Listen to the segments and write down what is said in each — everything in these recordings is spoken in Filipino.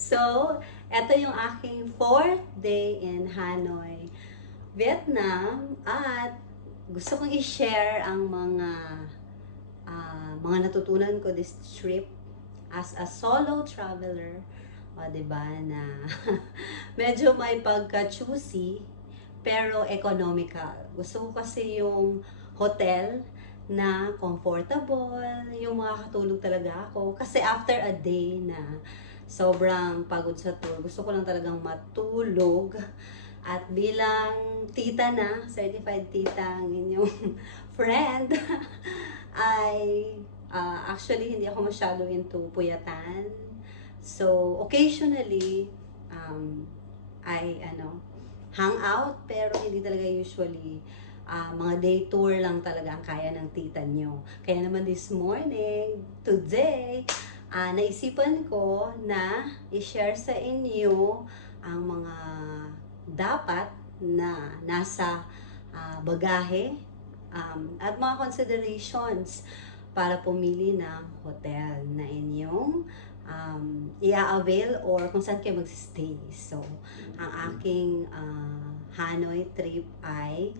So, eto yung aking 4th day in Hanoi, Vietnam, at gusto kong i-share ang mga natutunan ko this trip as a solo traveler. O, diba, na medyo may pagka-choosy, pero economical. Gusto ko kasi yung hotel na comfortable, yung makakatulog talaga ako. Kasi after a day na sobrang pagod sa tour, gusto ko lang talagang matulog. At bilang tita na, certified tita ang inyong friend, ay actually hindi ako masyado into puyatan. So, occasionally, I hang out, pero hindi talaga usually mga day tour lang talaga ang kaya ng tita nyo. Kaya naman this morning, today, naisipan ko na i-share sa inyo ang mga dapat na nasa bagahe at mga considerations para pumili ng hotel na inyong i-avail or kung saan kayo mag-stay. So, ang aking Hanoi trip ay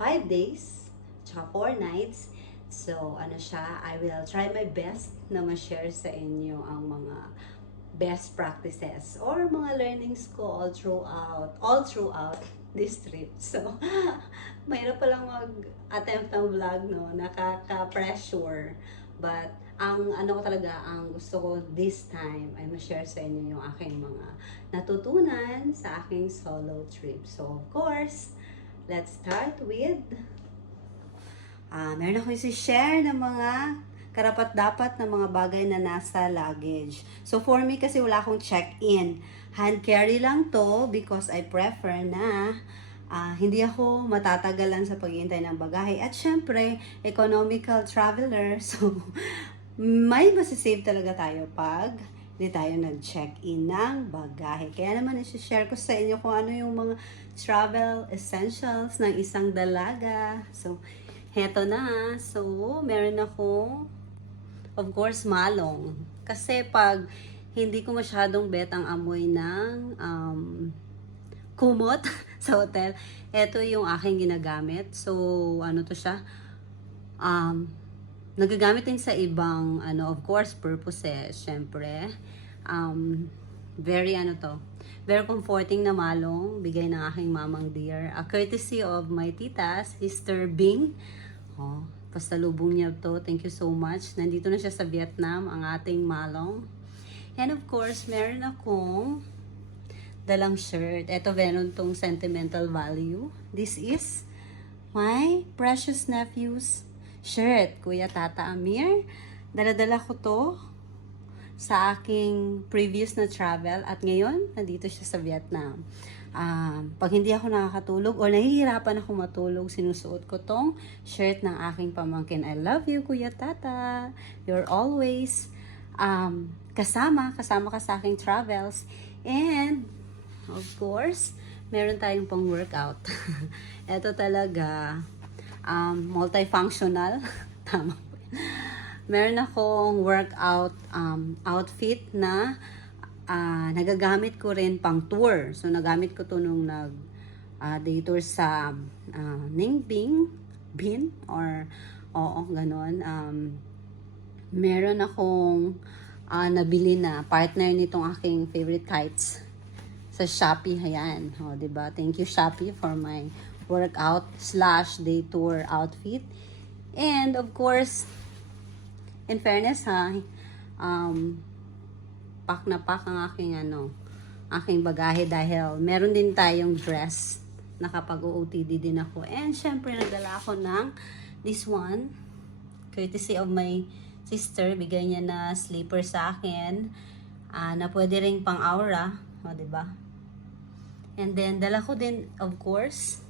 5 days, tsaka 4 nights. So, ano siya, I will try my best na ma-share sa inyo ang mga best practices or mga learnings ko all throughout this trip. So, mahirap palang mag-attempt ng vlog, no? Nakaka-pressure. But, ang ano ko talaga, ang gusto ko this time ay ma-share sa inyo yung aking mga natutunan sa aking solo trip. So, of course, let's start with meron ako i-share ng mga karapat-dapat na mga bagay na nasa luggage. So, for me kasi wala akong check-in. Hand carry lang to because I prefer na hindi ako matatagalan sa paghihintay ng bagahe. At syempre, economical traveler. So, may masisave talaga tayo pag hindi tayo nag-check-in ng bagahe. Kaya naman isi-share ko sa inyo kung ano yung mga travel essentials ng isang dalaga. So, heto na. So, meron akong, of course, malong. Kasi pag hindi ko masyadong bet ang amoy ng kumot sa hotel, eto yung aking ginagamit. So, ano to siya? Nagagamit din sa ibang, of course, purposes. Syempre, very very comforting na malong, bigay ng aking mamang dear. A courtesy of my tita, Sister Bing. Oh, pasalubong niya to. Thank you so much. Nandito na siya sa Vietnam, ang ating malong. And of course, meron akong dalang shirt. Ito, meron tong sentimental value. This is my precious nephew's shirt, Kuya Tata Amir. Dala-dala ko to sa aking previous na travel at ngayon, nandito siya sa Vietnam. Pag hindi ako nakakatulog o nahihirapan ako matulog, sinusuot ko tong shirt ng aking pamangkin. I love you, Kuya Tata. You're always kasama ka sa aking travels. And, of course, meron tayong pang workout. Ito talaga, multifunctional. Tama po. Meron akong workout outfit na nagagamit ko rin pang tour. So, nagamit ko to nung day tour sa Ninh Binh or ganon. Meron akong nabili na partner nitong aking favorite kites sa Shopee. Ayan. O, diba? Thank you, Shopee, for my workout / day tour outfit. And, of course, in fairness pack na pack ang aking bagahe dahil meron din tayong dress na kapag OOTD din ako. And syempre nagdala ako ng this one, courtesy of my sister. Bigay niya na sleeper sa akin na pwede ring pang aura, o diba? And then dala ko din, of course,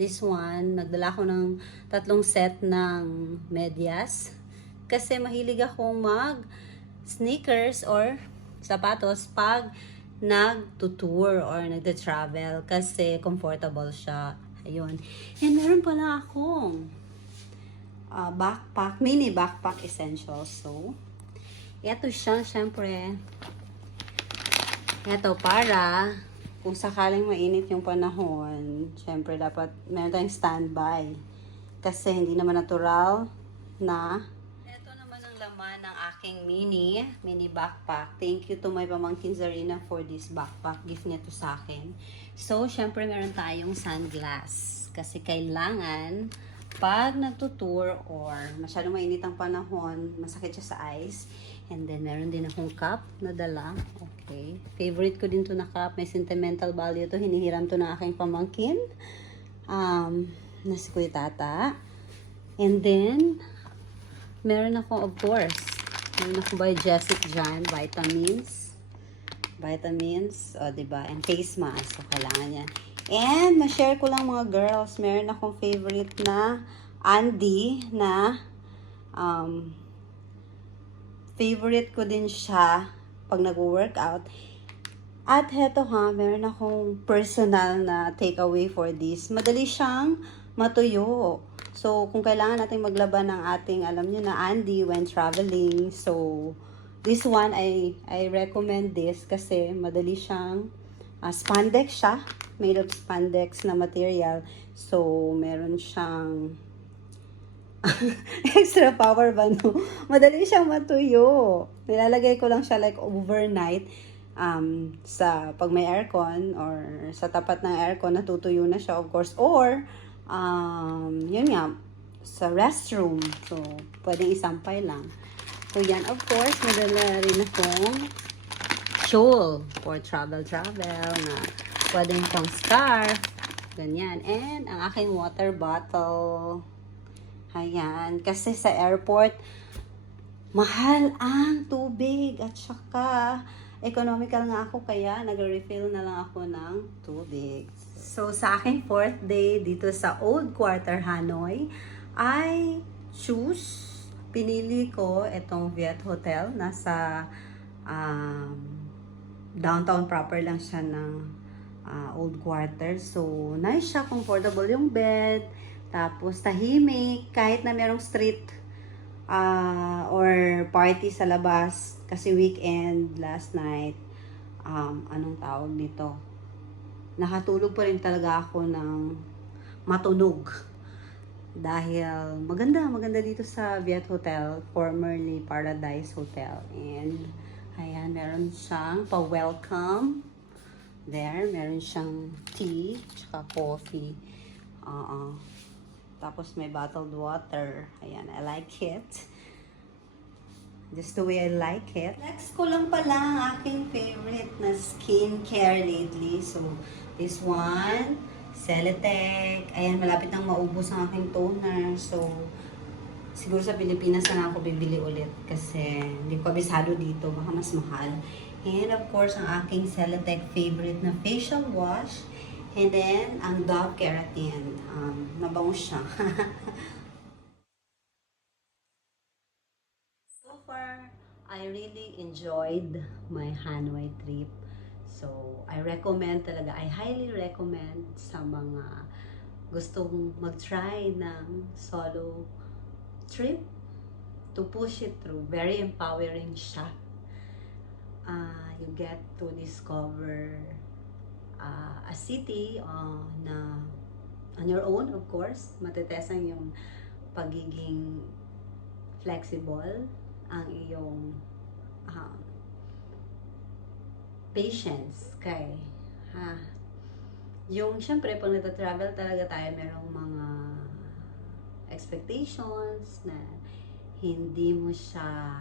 this one. Nagdala ko ng 3 set ng medyas. Kasi mahilig akong mag-sneakers or sapatos pag nag-tour or nagda-travel kasi comfortable siya. Ayun. And meron pala akong mini backpack essentials. So, eto siya, syempre. Eto, para kung sakaling mainit yung panahon, syempre dapat meron tayong standby. Kasi hindi naman natural na. Ito naman ang laman ng aking mini backpack. Thank you to my pamangkin Zarina for this backpack. Gift niya to sa akin. So, syempre meron tayong sunglass. Kasi kailangan pag nagtutour or masyadong mainit ang panahon, masakit siya sa eyes. And then, meron din akong cup na dala. Okay. Favorite ko din to na cup. May sentimental value to. Hinihiram to ng aking pamangkin. Na si Kuya Tata. And then, meron ako, of course, meron ako by Jessic Jan, vitamins. Vitamins, o diba? And face mask. So, kailangan yan. And, ma-share ko lang mga girls, meron akong favorite na Andy na favorite ko din siya pag nag-workout. At heto ha, meron akong personal na takeaway for this. Madali siyang matuyo. So, kung kailangan natin maglaban ng ating, alam nyo na, Andy when traveling. So, this one, I recommend this kasi madali siyang spandex siya. Made of spandex na material. So, meron siyang extra power ba, no? Madali siyang matuyo. Nilalagay ko lang siya like overnight sa pag may aircon or sa tapat ng aircon, natutuyo na siya, of course. Or, yun nga, sa restroom. So, pwedeng isampay lang. So, yan, of course, madala rin akong shawl for travel na pwedeng pang scarf. Ganyan. And, ang aking water bottle. Ayan. Kasi sa airport, mahal ang tubig. At saka, economical nga ako. Kaya, nag-refill na lang ako ng tubig. So, sa aking 4th day dito sa Old Quarter, Hanoi, I pinili ko itong Viet Hotel. Nasa downtown proper lang siya ng Old Quarter. So, nice siya. Comfortable yung bed. Tapos, tahimik. Kahit na merong street or party sa labas. Kasi weekend, last night. Anong tawag nito? Nakatulog pa rin talaga ako ng matunog. Dahil maganda dito sa Viet Hotel. Formerly Paradise Hotel. And, ayan, meron siyang pa-welcome. There, meron siyang tea, tsaka coffee. Tapos may bottled water. Ayan, I like it. Just the way I like it. Next ko lang pala ang aking favorite na skincare lately. So, this one, Celetec. Ayan, malapit nang maubos ang aking toner. So, siguro sa Pilipinas na ako bibili ulit. Kasi hindi ko abisado dito. Baka mas mahal. And of course, ang aking Celetec favorite na facial wash. And then, ang Dove Keratin. Mabango siya. So far, I really enjoyed my Hanoi trip. So, I highly recommend sa mga gustong mag-try ng solo trip to push it through. Very empowering siya. You get to discover a city na on your own, of course. Matetesang yung pagiging flexible, ang iyong patience yung syempre pag nagta-travel talaga tayo merong mga expectations na hindi mo siya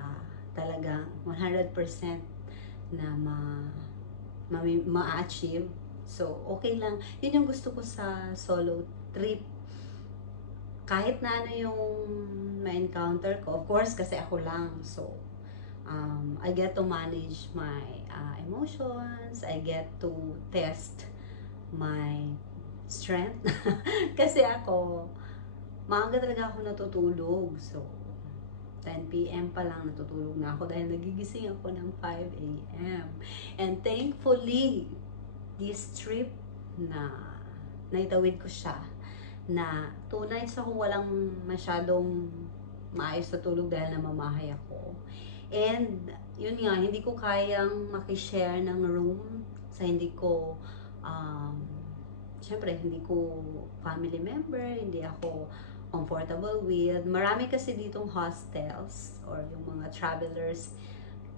talagang 100% na ma-achieve. So, okay lang. Yun yung gusto ko sa solo trip. Kahit na ano yung ma-encounter ko. Of course, kasi ako lang. So, I get to manage my emotions. I get to test my strength. Kasi ako, maaga talaga ako natutulog. So, 10 p.m. pa lang natutulog na ako dahil nagigising ako ng 5 a.m. And thankfully, this trip na naitawid ko siya na 2 nights ako walang masyadong maayos na tulog dahil namamahay ako. And, yun nga, hindi ko kayang makishare ng room sa hindi ko, syempre, hindi ko family member, hindi ako comfortable with. Marami kasi ditong hostels or yung mga travelers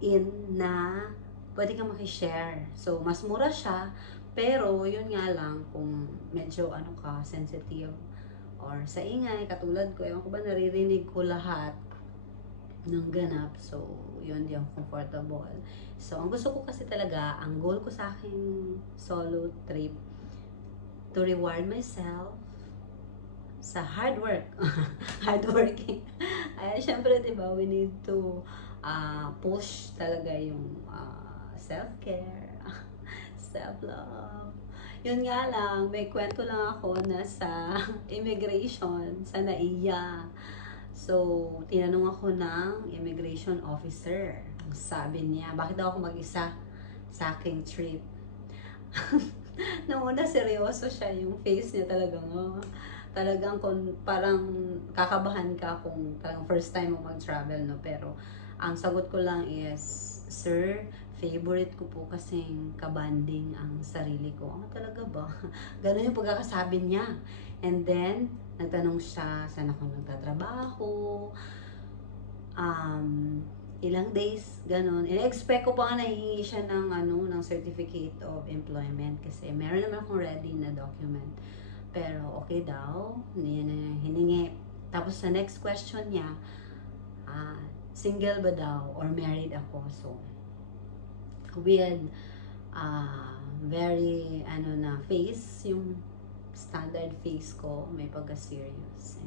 in na pwede kang makishare. So, mas mura siya, pero yun nga lang, kung medyo ano ka, sensitive, or sa ingay, katulad ko, ewan ko ba, naririnig ko lahat ng ganap. So, yun, di ako comfortable. So, ang gusto ko kasi talaga, ang goal ko sa aking solo trip, to reward myself sa hard work. Hard working. Ay, syempre, di ba, we need to push talaga yung self-care, self-love. Yun nga lang, may kwento lang ako na sa immigration, sa NAIA. So, tinanong ako ng immigration officer. Ang sabi niya, bakit daw ako mag-isa sa aking trip? Nung una, seryoso siya. Yung face niya talagang, talagang parang kakabahan ka kung talagang first time mo mag-travel, no? Pero, ang sagot ko lang is, Sir, favorite ko po kasing kabanding ang sarili ko. Talaga ba? Ganun yung pagkakasabi niya. And then, nagtanong siya, saan ako nagtatrabaho, ilang days, ganun. I-expect ko pa nga nahihingi siya ng, ng certificate of employment kasi meron naman akong ready na document. Pero okay daw, hindi na hiningi. Tapos sa next question niya, single ba daw or married ako? So, with very, face, yung standard face ko, may pagka-serious.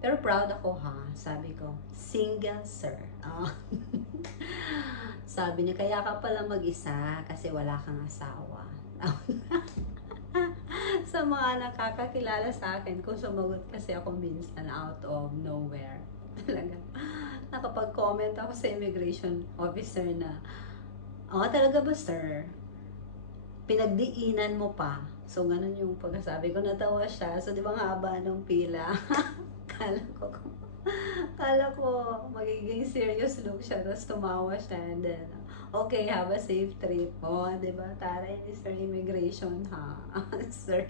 Pero proud ako ha, sabi ko, single sir. Sabi niya, kaya ka pala mag-isa kasi wala kang asawa. Sa mga nakakakilala sa akin, kung sumagot kasi ako minsan out of nowhere. Talaga. Nakapag-comment ako sa immigration officer na, talaga ba sir? Pinagdiinan mo pa. So, ganun yung pagkasabi ko. Natawa siya. So, di ba nga haba ng pila? Kala ko magiging serious look siya. Tapos tumawa siya. And then, okay, have a safe trip. Di ba? Taray ni Sir Immigration, ha? Sir.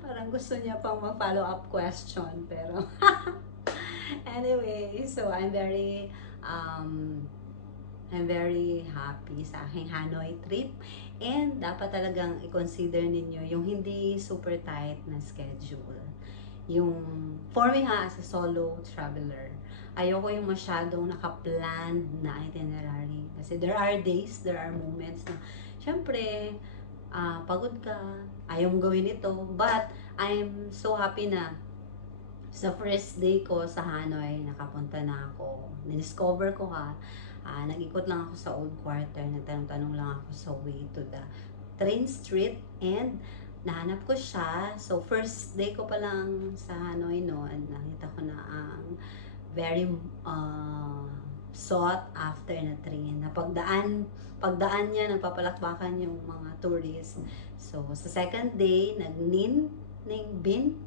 Parang gusto niya pang mag-follow up question. Pero, anyway, so I'm very happy sa aking Hanoi trip. And dapat talagang i-consider ninyo yung hindi super tight na schedule. Yung, for me ha, as a solo traveler, ayoko yung masyadong naka-planned na itinerary. Kasi there are days, there are moments na, syempre, pagod ka, ayaw mong gawin ito. But, I'm so happy na sa first day ko sa Hanoi, nakapunta na ako. Discover ko nag-ikot lang ako sa old quarter, nagtanong-tanong lang ako sa way to the train street, and nahanap ko siya. So, first day ko pa lang sa Hanoi noon, nakita ko na ang very sought after na train. Na pagdaan niya, nagpapalakbakan yung mga tourists. So, sa second day, nag-Ninh Binh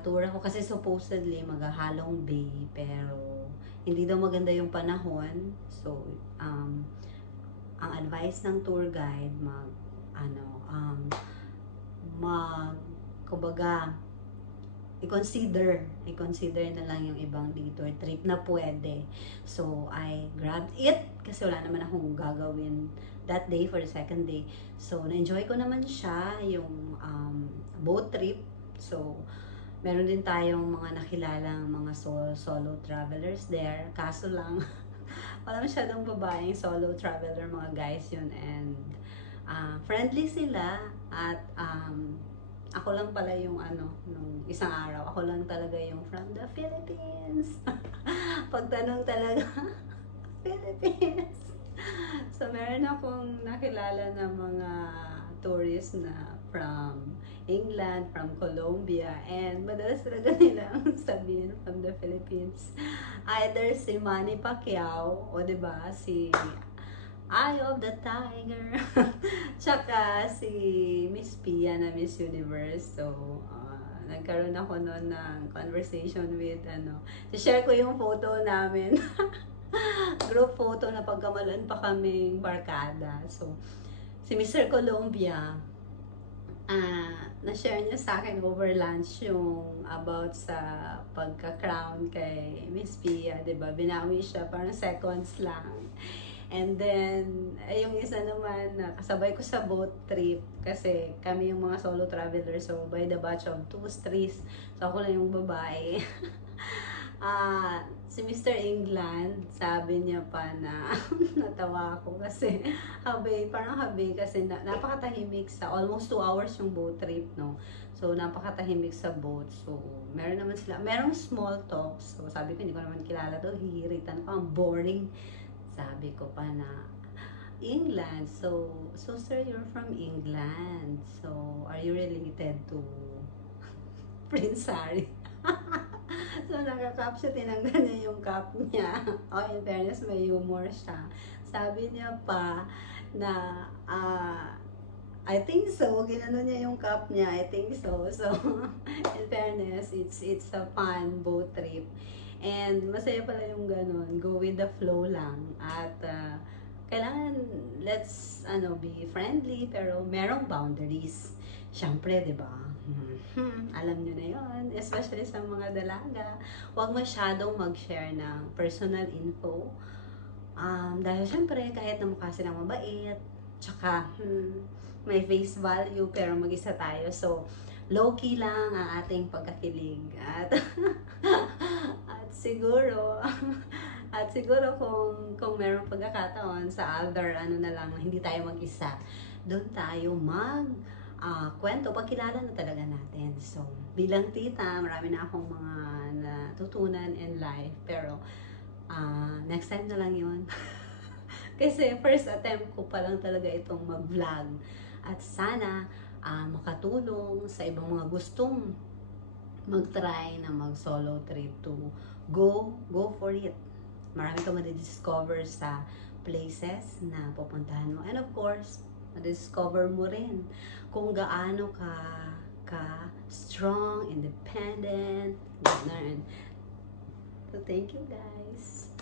tour ako kasi supposedly maghahalong bay, pero hindi daw maganda yung panahon. So, ang advice ng tour guide, kumbaga, i-consider na lang yung ibang detour trip na pwede. So, I grabbed it kasi wala naman akong gagawin that day for the second day. So, na-enjoy ko naman siya, yung boat trip. So, meron din tayong mga nakilalang mga solo travelers there. Kaso lang, wala masyadong babaeng solo traveler, mga guys yun. And friendly sila. At ako lang pala yung nung isang araw, ako lang talaga yung from the Philippines. Pagtanong talaga, Philippines. So, meron akong nakilala na mga tourists na from England, from Colombia, and madalas talaga nilang sabihin from the Philippines. Either si Manny Pacquiao, o diba, si Eye of the Tiger, tsaka si Miss Pia na Miss Universe. So, nagkaroon ako noon ng conversation with, share ko yung photo namin. group photo na pagkamalan pa kaming barkada. So, si Mr. Colombia, na-share niya sa akin over lunch yung about sa pagka-crown kay Miss Pia, 'di ba? Binawi siya parang seconds lang. And then, yung isa naman, kasabay ko sa boat trip kasi kami yung mga solo travelers, so by the batch of 2, 3, so ako lang yung babae. Si Mr. England, sabi niya pa na natawa ako kasi parang kasi napakatahimik sa almost 2 hours yung boat trip, no? So, napakatahimik sa boat. So, meron naman sila, merong small talks. So, sabi ko, hindi ko naman kilala to, hihiritan ko, ang boring. Sabi ko pa na, England, so sir, you're from England. So, are you related to Prince Harry? So, naka-cap siya, tinanggal niya yung cap niya. Oh, in fairness, may humor siya. Sabi niya pa na, I think so, ginano niya yung cap niya, I think so. So, in fairness, it's a fun boat trip. And masaya pala yung ganun, go with the flow lang. At, kailangan, let's, be friendly, pero merong boundaries. Siyempre, di ba? Alam nyo na yon, especially sa mga dalaga. Huwag masyadong mag-share ng personal info. Dahil syempre, kahit na mukha silang mabait, tsaka may face value, pero mag-isa tayo. So, low-key lang ang ating pagkakilig. At siguro, kung merong pagkakataon sa other, na lang, hindi tayo mag-isa, doon tayo kwento, pagkilala na talaga natin. So, bilang tita, marami na akong mga natutunan in life, pero next time na lang yun. Kasi first attempt ko pa lang talaga itong mag-vlog. At sana makatulong sa ibang mga gustong mag-try na mag-solo trip to go for it. Marami ka madidiscover sa places na pupuntahan mo. And of course, madiscover mo rin kung gaano ka strong, independent, ganun. So, thank you guys.